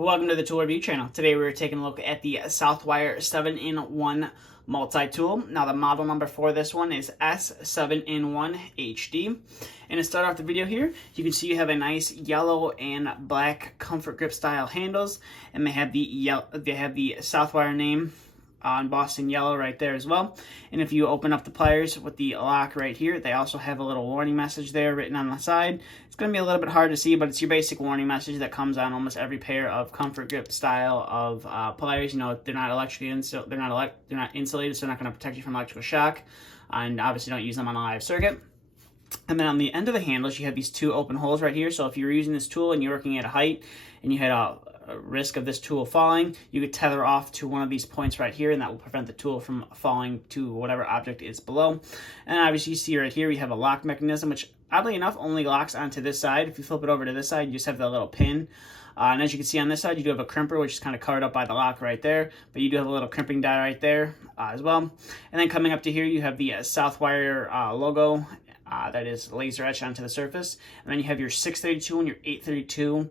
Welcome to the Tool Review channel. Today we're taking a look at the Southwire 7-in-1 multi-tool. Now the model number for this one is S7N1HD. And to start off the video here, you can see you have a nice yellow and black comfort grip style handles, and they have the Southwire name embossed in yellow right there as well. And if you open up the pliers with the lock right here, they also have a little warning message there written on the side. It's going to be a little bit hard to see, but it's your basic warning message that comes on almost every pair of comfort grip style of pliers. You know, they're not they're not insulated, so they're not going to protect you from electrical shock, and obviously don't use them on a live circuit. And then on the end of the handles, you have these two open holes right here. So if you're using this tool and you're working at a height and you had a risk of this tool falling, you could tether off to one of these points right here, and that will prevent the tool from falling to whatever object is below. And obviously you see right here we have a lock mechanism, which oddly enough only locks onto this side. If you flip it over to this side, you just have the little pin. And as you can see on this side, you do have a crimper, which is kind of covered up by the lock right there, but you do have a little crimping die right there as well. And then coming up to here, you have the Southwire logo that is laser etched onto the surface. And then you have your 632 and your 832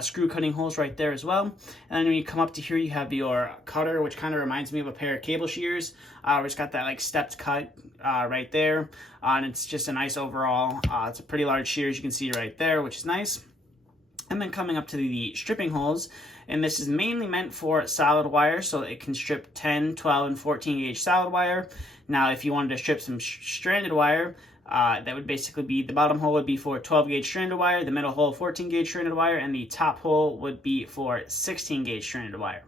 screw cutting holes right there as well. And then when you come up to here, you have your cutter, which kind of reminds me of a pair of cable shears. It's got that like stepped cut right there. And it's just a nice overall, it's a pretty large shear, as you can see right there, which is nice. And then coming up to the stripping holes, and this is mainly meant for solid wire, so it can strip 10, 12, and 14 gauge solid wire. Now, if you wanted to strip some stranded wire, that would basically be, the bottom hole would be for 12 gauge stranded wire, the middle hole 14 gauge stranded wire, and the top hole would be for 16 gauge stranded wire.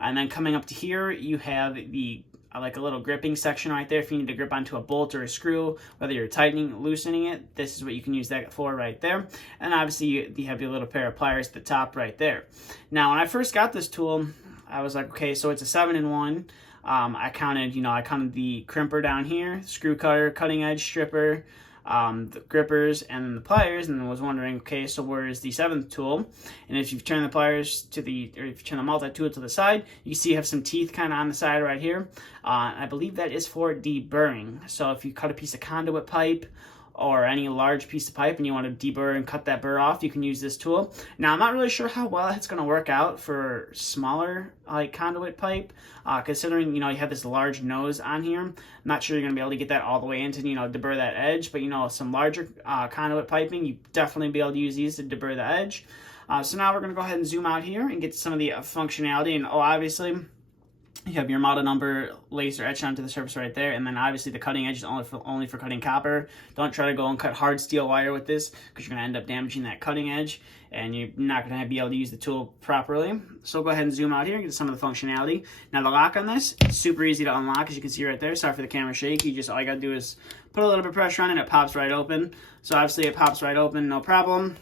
And then coming up to here, you have the like a little gripping section right there. If you need to grip onto a bolt or a screw, whether you're tightening, loosening it, this is what you can use that for right there. And obviously you have your little pair of pliers at the top right there. Now, when I first got this tool, I was like, okay, so it's a 7-in-1. I counted the crimper down here, screw cutter, cutting edge stripper, the grippers, and then the pliers, and I was wondering, okay, so where is the seventh tool? And if you turn the pliers to or if you turn the multi-tool to the side, you see you have some teeth kind of on the side right here. I believe that is for deburring. So if you cut a piece of conduit pipe or any large piece of pipe and you want to deburr and cut that burr off, you can use this tool. Now, I'm not really sure how well it's going to work out for smaller like conduit pipe, considering, you know, you have this large nose on here. I'm not sure you're going to be able to get that all the way into, you know, deburr that edge, but, you know, some larger conduit piping, you definitely be able to use these to deburr the edge. So now we're going to go ahead and zoom out here and get some of the functionality, and obviously, you have your model number laser etched onto the surface right there, and then obviously the cutting edge is only for cutting copper. Don't try to go and cut hard steel wire with this, because you're going to end up damaging that cutting edge, and you're not going to be able to use the tool properly. So go ahead and zoom out here and get some of the functionality. Now the lock on this is super easy to unlock, as you can see right there. Sorry for the camera shake. All you got to do is put a little bit of pressure on it, and it pops right open. So obviously it pops right open, no problem.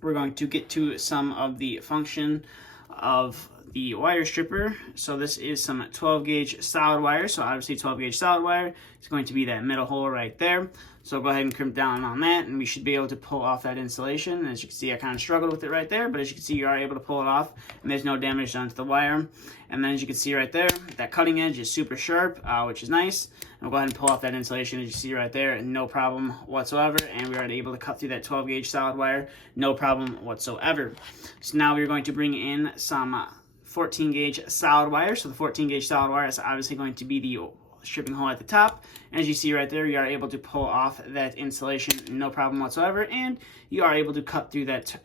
We're going to get to some of the function of the wire stripper. So this is some 12 gauge solid wire. So obviously 12 gauge solid wire is going to be that middle hole right there. So go ahead and crimp down on that, and we should be able to pull off that insulation. And as you can see, I kind of struggled with it right there, but as you can see, you are able to pull it off, and there's no damage done to the wire. And then as you can see right there, that cutting edge is super sharp, which is nice. And we'll go ahead and pull off that insulation, as you see right there, and no problem whatsoever. And we are able to cut through that 12 gauge solid wire, no problem whatsoever. So now we're going to bring in some 14 gauge solid wire. So the 14 gauge solid wire is obviously going to be the stripping hole at the top, and as you see right there, you are able to pull off that insulation, no problem whatsoever, and you are able to cut through that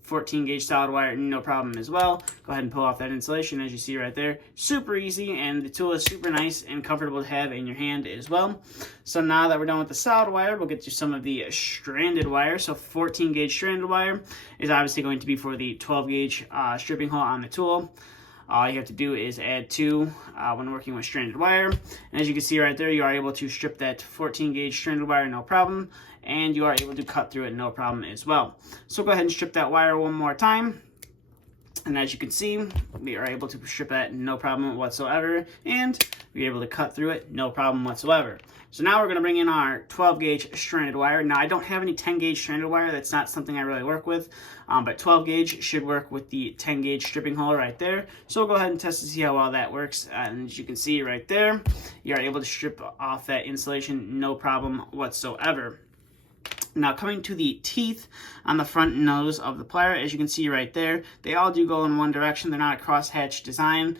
14 gauge solid wire, no problem as well. Go ahead and pull off that insulation, as you see right there. Super easy, and the tool is super nice and comfortable to have in your hand as well. So now that we're done with the solid wire, we'll get to some of the stranded wire. So 14 gauge stranded wire is obviously going to be for the 12 gauge stripping hole on the tool. All you have to do is add 2 when working with stranded wire. And as you can see right there, you are able to strip that 14 gauge stranded wire, no problem. And you are able to cut through it, no problem as well. So go ahead and strip that wire one more time. And as you can see, we are able to strip that, no problem whatsoever. And we're able to cut through it, no problem whatsoever. So now we're going to bring in our 12 gauge stranded wire. Now I don't have any 10 gauge stranded wire. That's not something I really work with. But 12 gauge should work with the 10 gauge stripping hole right there. So we'll go ahead and test to see how well that works. And as you can see right there, you are able to strip off that insulation, no problem whatsoever. Now, coming to the teeth on the front nose of the plier, as you can see right there, they all do go in one direction. They're not a crosshatch design.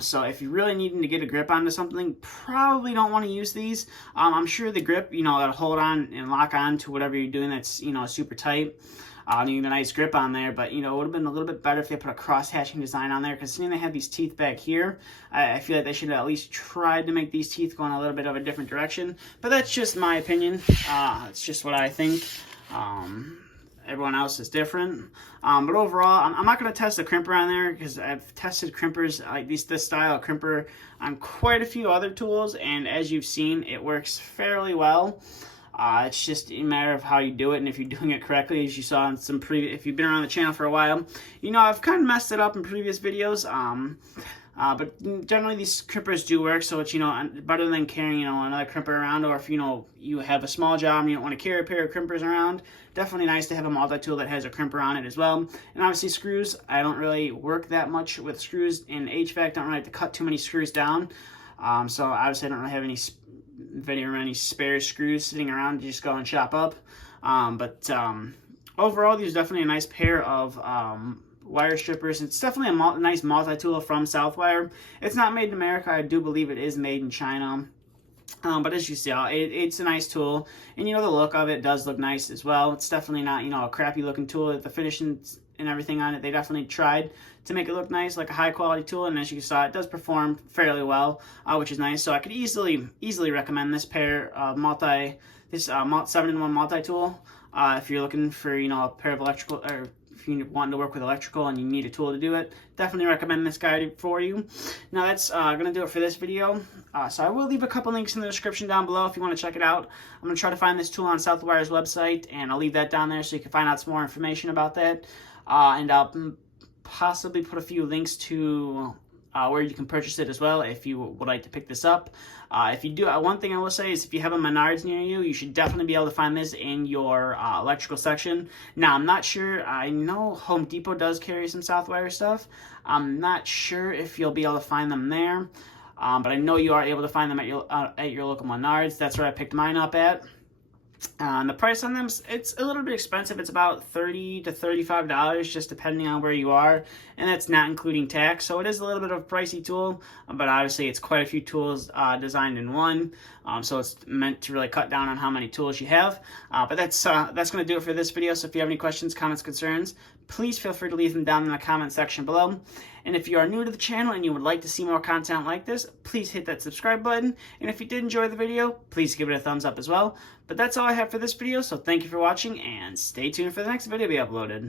So if you're really needing to get a grip onto something, probably don't want to use these. I'm sure the grip, that'll hold on and lock on to whatever you're doing that's, super tight. You need a nice grip on there, but it would have been a little bit better if they put a cross-hatching design on there, because seeing they have these teeth back here, I feel like they should have at least tried to make these teeth go in a little bit of a different direction. But that's just my opinion. It's just what I think. Everyone else is different. But overall, I'm not going to test the crimper on there, because I've tested crimpers like this style of crimper on quite a few other tools, and as you've seen, it works fairly well. It's just a matter of how you do it, and if you're doing it correctly, as you saw in some if you've been around the channel for a while, I've kind of messed it up in previous videos. But generally these crimpers do work, so it's better than carrying another crimper around, or if you have a small job and you don't want to carry a pair of crimpers around. Definitely nice to have a multi-tool that has a crimper on it as well. And obviously screws, I don't really work that much with screws in HVAC. Don't really have to cut too many screws down. So obviously I don't really have any spare screws sitting around to just go and chop up. Overall, these are definitely a nice pair of wire strippers. It's definitely a nice multi-tool from Southwire. It's not made in America. I do believe it is made in China. But as you see, it's a nice tool, and the look of it does look nice as well. It's definitely not a crappy looking tool. The finishing and everything on it, they definitely tried to make it look nice, like a high quality tool, and as you saw, it does perform fairly well, which is nice. So I could easily recommend this pair of this 7-in-1 multi-tool if you're looking for a pair of electrical, or if you want to work with electrical and you need a tool to do it. Definitely recommend this guide for you. Now that's gonna do it for this video. So I will leave a couple links in the description down below if you want to check it out. I'm gonna try to find this tool on Southwire's website, and I'll leave that down there so you can find out some more information about that. And I'll possibly put a few links to where you can purchase it as well if you would like to pick this up. If you do, one thing I will say is if you have a Menards near you, you should definitely be able to find this in your electrical section. Now, I'm not sure. I know Home Depot does carry some Southwire stuff. I'm not sure if you'll be able to find them there, but I know you are able to find them at your local Menards. That's where I picked mine up at. The price on them, it's a little bit expensive. It's about $30 to $35, just depending on where you are, and that's not including tax. So it is a little bit of a pricey tool, but obviously it's quite a few tools designed in one. So it's meant to really cut down on how many tools you have. But that's going to do it for this video. So if you have any questions, comments, concerns, please feel free to leave them down in the comment section below. And if you are new to the channel and you would like to see more content like this, please hit that subscribe button. And if you did enjoy the video, please give it a thumbs up as well. But that's all I have for this video, so thank you for watching, and stay tuned for the next video to be uploaded.